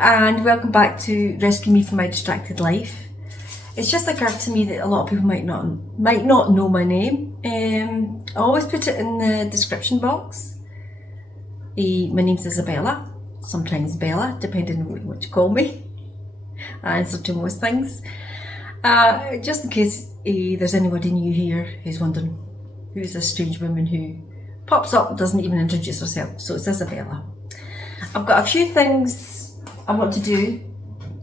and welcome back to Rescue Me from My Distracted Life. It's just occurred to me that a lot of people might not know my name. I always put it in the description box. My name's Isabella, sometimes Bella, depending on what you call me. I answer to most things. Just in case there's anybody new here who's wondering who's this strange woman who pops up and doesn't even introduce herself. So it's Isabella. I've got a few things I want to do,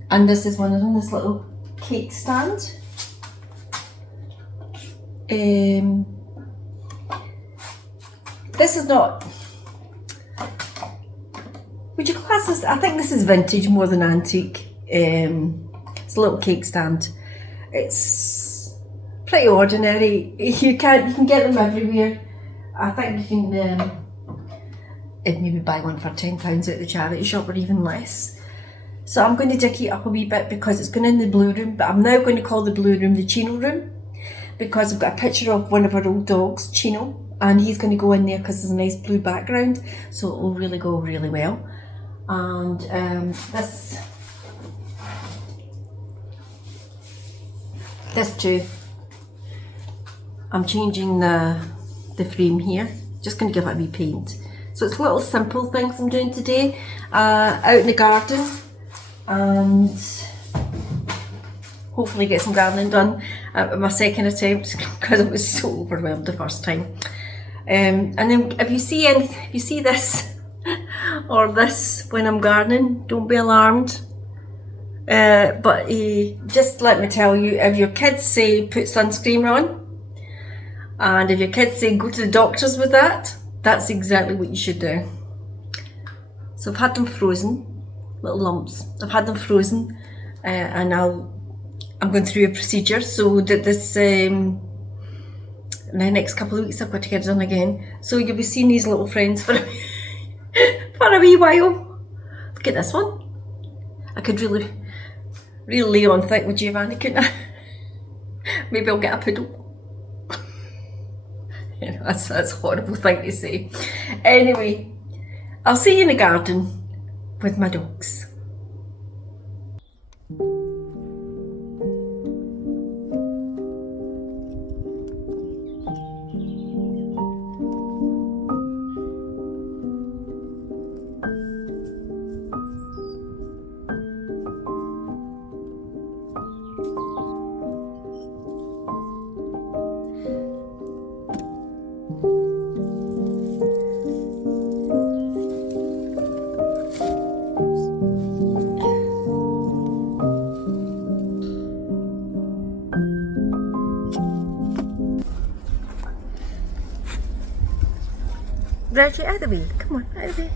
and this is one of them, this little cake stand. This is not, would you class this, I think this is vintage more than antique. It's a little cake stand. It's pretty ordinary. You can get them everywhere. I think you can maybe buy one for £10 at the charity shop or even less. So I'm going to dicky it up a wee bit because it's going in the blue room, but I'm now going to call the blue room the Chino room because I've got a picture of one of our old dogs, Chino, and he's going to go in there because there's a nice blue background, so it will really go really well. And this too, I'm changing the frame here, just going to give it a wee paint. So it's little simple things I'm doing today, out in the garden, and hopefully get some gardening done at my second attempt because I was so overwhelmed the first time. And then if you see this or this when I'm gardening, don't be alarmed. But just let me tell you, if your kids say put sunscreen on, and if your kids say go to the doctors with that, that's exactly what you should do. So I've had them frozen, little lumps. I've had them frozen, and I'm going through a procedure so that this in the next couple of weeks I've got to get it done again. So you'll be seeing these little friends for a wee while. Look at this one. I could really lay on thick with Giovanni, couldn't I? Maybe I'll get a poodle. You know, that's a horrible thing to say. Anyway, I'll see you in the garden with my dogs. Reggie, out of the way. Come on, out of the way.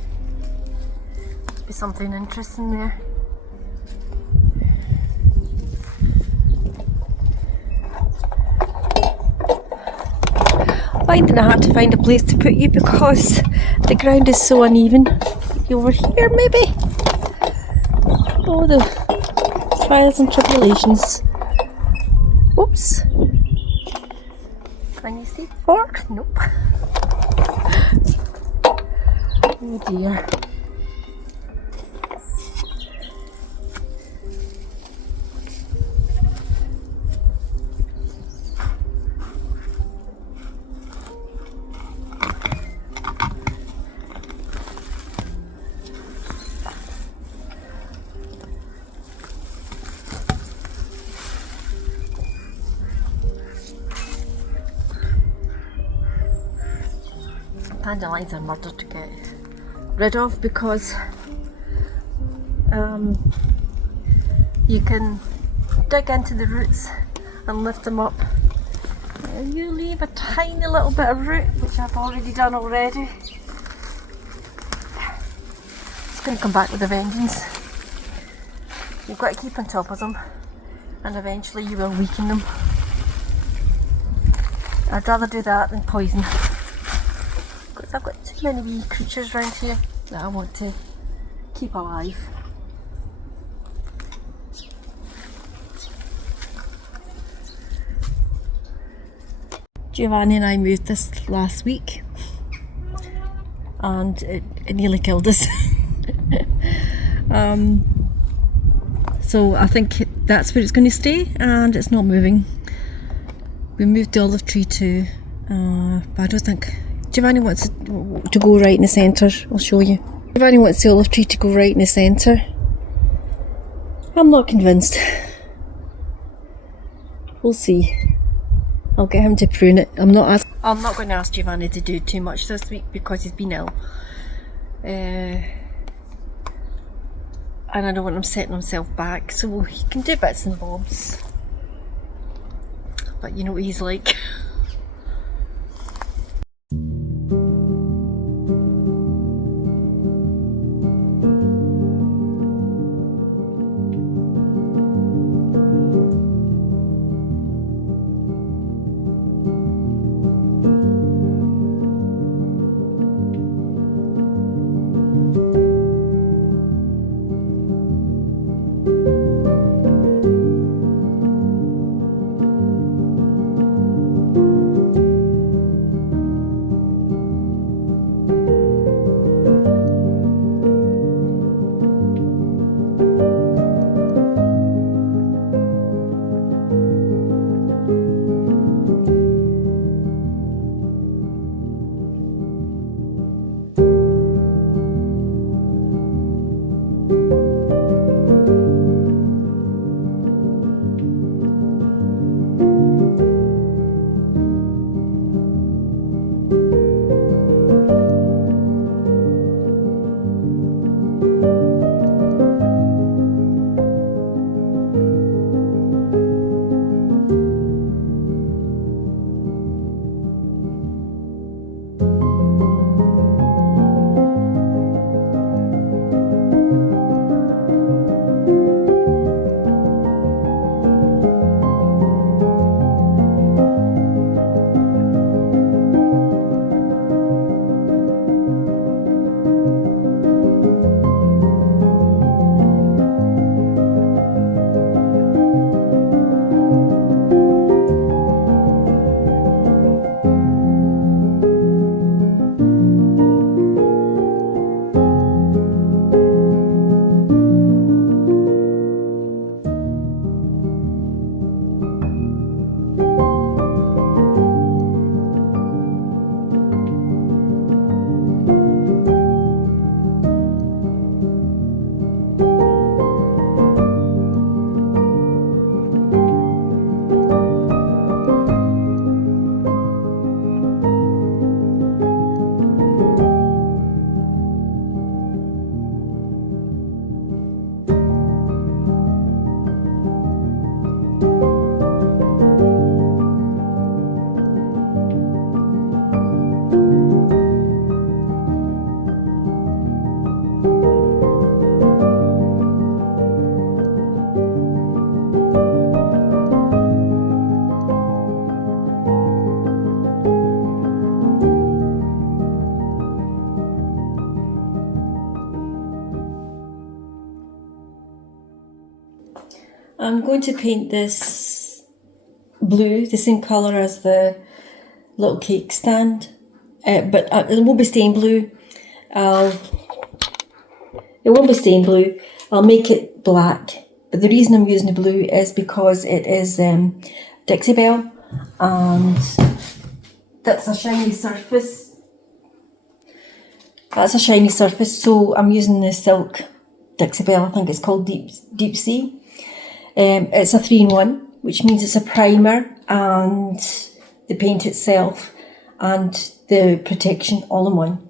Must be something interesting there. Finding it hard to find a place to put you because the ground is so uneven. Over here, maybe? Oh, the trials and tribulations. Whoops. Can you see the fork? Nope. Oh dear. Dandelions are murder to get rid of because you can dig into the roots and lift them up. And you leave a tiny little bit of root, which I've already done already. It's going to come back with a vengeance. You've got to keep on top of them, and eventually you will weaken them. I'd rather do that than poison. Because I've got too many wee creatures around here that I want to keep alive. Giovanni and I moved this last week and it nearly killed us. So I think that's where it's going to stay, and it's not moving. We moved the olive tree too, but I don't think Giovanni wants it to go right in the centre. I'll show you. Giovanni wants the olive tree to go right in the centre. I'm not convinced. We'll see. I'll get him to prune it. I'm not going to ask Giovanni to do too much this week because he's been ill. And I don't want him setting himself back, so he can do bits and bobs. But you know what he's like. I'm going to paint this blue, the same colour as the little cake stand, but it won't be stained blue. It won't be stained blue. I'll make it black, but the reason I'm using the blue is because it is Dixie Belle, and that's a shiny surface. So I'm using the silk Dixie Belle. I think it's called Deep Sea. It's a 3-in-1, which means it's a primer and the paint itself and the protection all in one.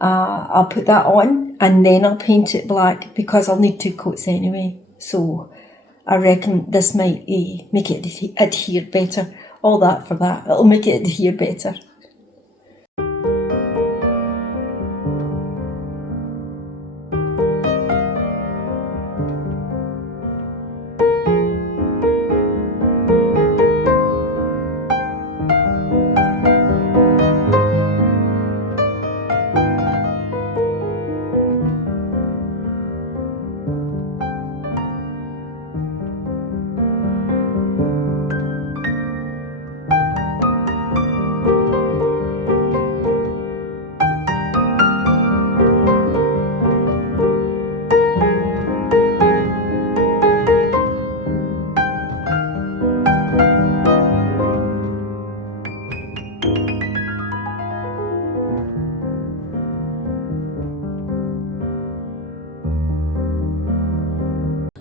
I'll put that on and then I'll paint it black because I'll need 2 coats anyway. So I reckon this might make it adhere better. All that for that. It'll make it adhere better.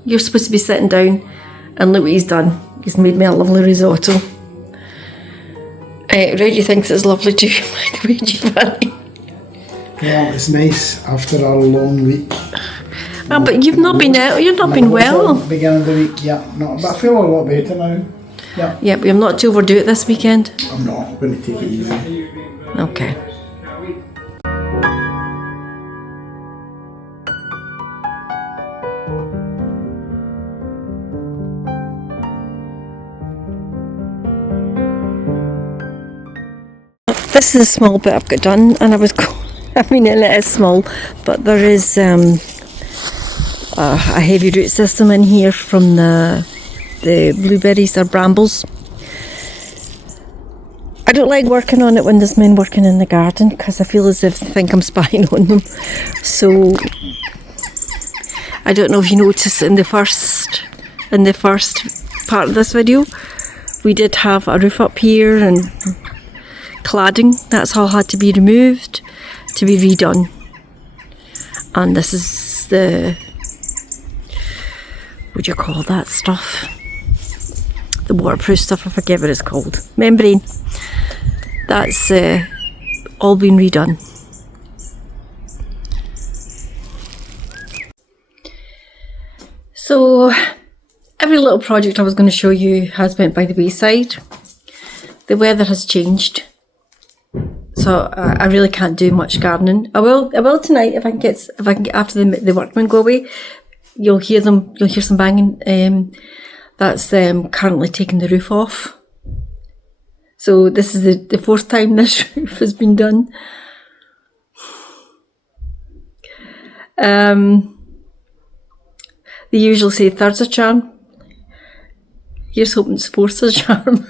You're supposed to be sitting down, and look what he's done. He's made me a lovely risotto. Reggie thinks it's lovely too, by the way, Giovanni. Yeah, it's nice after a long week. Ah, but you've not been out. You've not been well. Beginning of the week, yeah. No, but I feel a lot better now. Yeah. Yeah, but I'm not to overdo it this weekend. I'm not. I'm going to take it easy. Okay. This is a small bit I've got done, and it is small, but there is a heavy root system in here from the blueberries or brambles. I don't like working on it when there's men working in the garden, because I feel as if they think I'm spying on them. So I don't know if you noticed in the first part of this video, we did have a roof up here and cladding. That's all had to be removed to be redone. And this is the, what do you call that stuff? The waterproof stuff, I forget what it's called. Membrane. That's all been redone. So every little project I was going to show you has went by the wayside. The weather has changed, so I really can't do much gardening. I will tonight if I can get after the workmen go away. You'll hear some banging. That's currently taking the roof off. So this is the fourth time this roof has been done. They usually say third's a charm. Here's hoping it's fourth's a charm.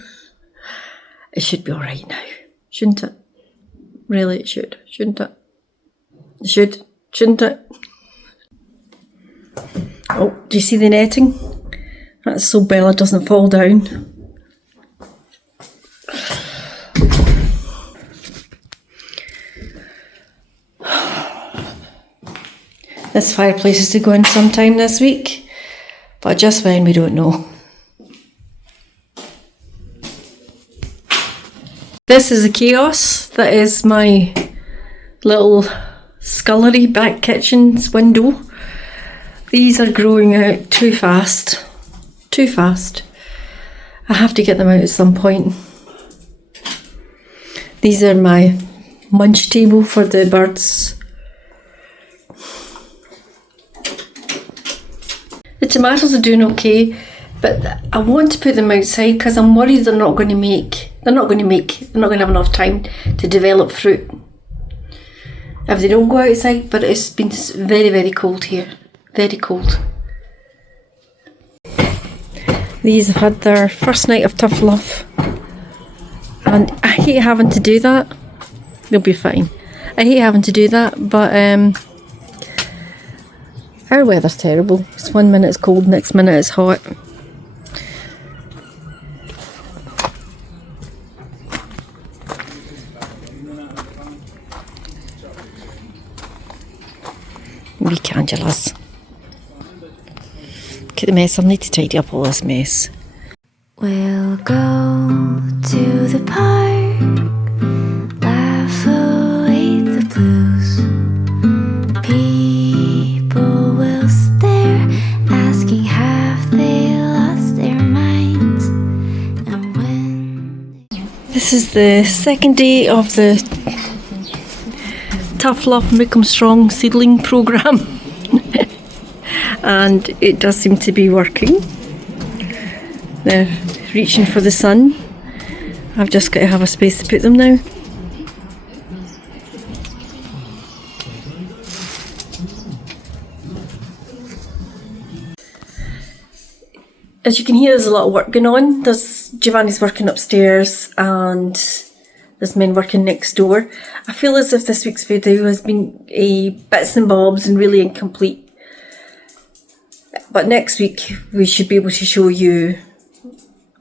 It should be alright now, shouldn't it? Really, it should, shouldn't it? It should, shouldn't it? Oh, do you see the netting? That's so Bella doesn't fall down. This fireplace is to go in sometime this week, but just when we don't know. This is a chaos. That is my little scullery back kitchen's window. These are growing out too fast. Too fast. I have to get them out at some point. These are my munch table for the birds. The tomatoes are doing okay, but I want to put them outside because I'm worried they're not going to have enough time to develop fruit if they don't go outside. But it's been very, very cold here. Very cold. These have had their first night of tough love, and I hate having to do that. They'll be fine. I hate having to do that, but our weather's terrible. It's 1 minute it's cold, next minute it's hot. Weak Angela's. Look at the mess. I'll need to tidy up all this mess. We'll go to the park, laugh away the blues. People will stare, asking have they lost their minds. And when this is the second day of the Tough Love Make 'em Strong seedling programme. And it does seem to be working. They're reaching for the sun. I've just got to have a space to put them now. As you can hear, there's a lot of work going on. There's Giovanni's working upstairs and there's men working next door. I feel as if this week's video has been bits and bobs and really incomplete. But next week we should be able to show you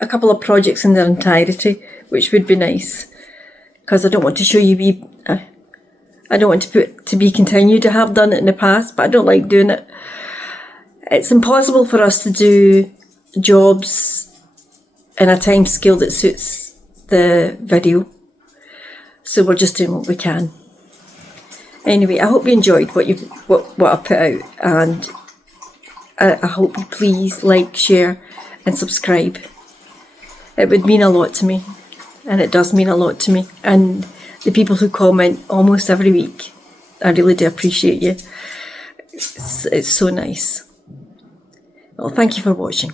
a couple of projects in their entirety, which would be nice. Because I don't want to show you I don't want to put to be continued. I have done it in the past, but I don't like doing it It's impossible for us to do jobs in a time scale that suits the video. So we're just doing what we can. Anyway, I hope you enjoyed what I put out, and I hope you please like, share and subscribe. It would mean a lot to me, and it does mean a lot to me. And the people who comment almost every week, I really do appreciate you. It's so nice. Well, thank you for watching.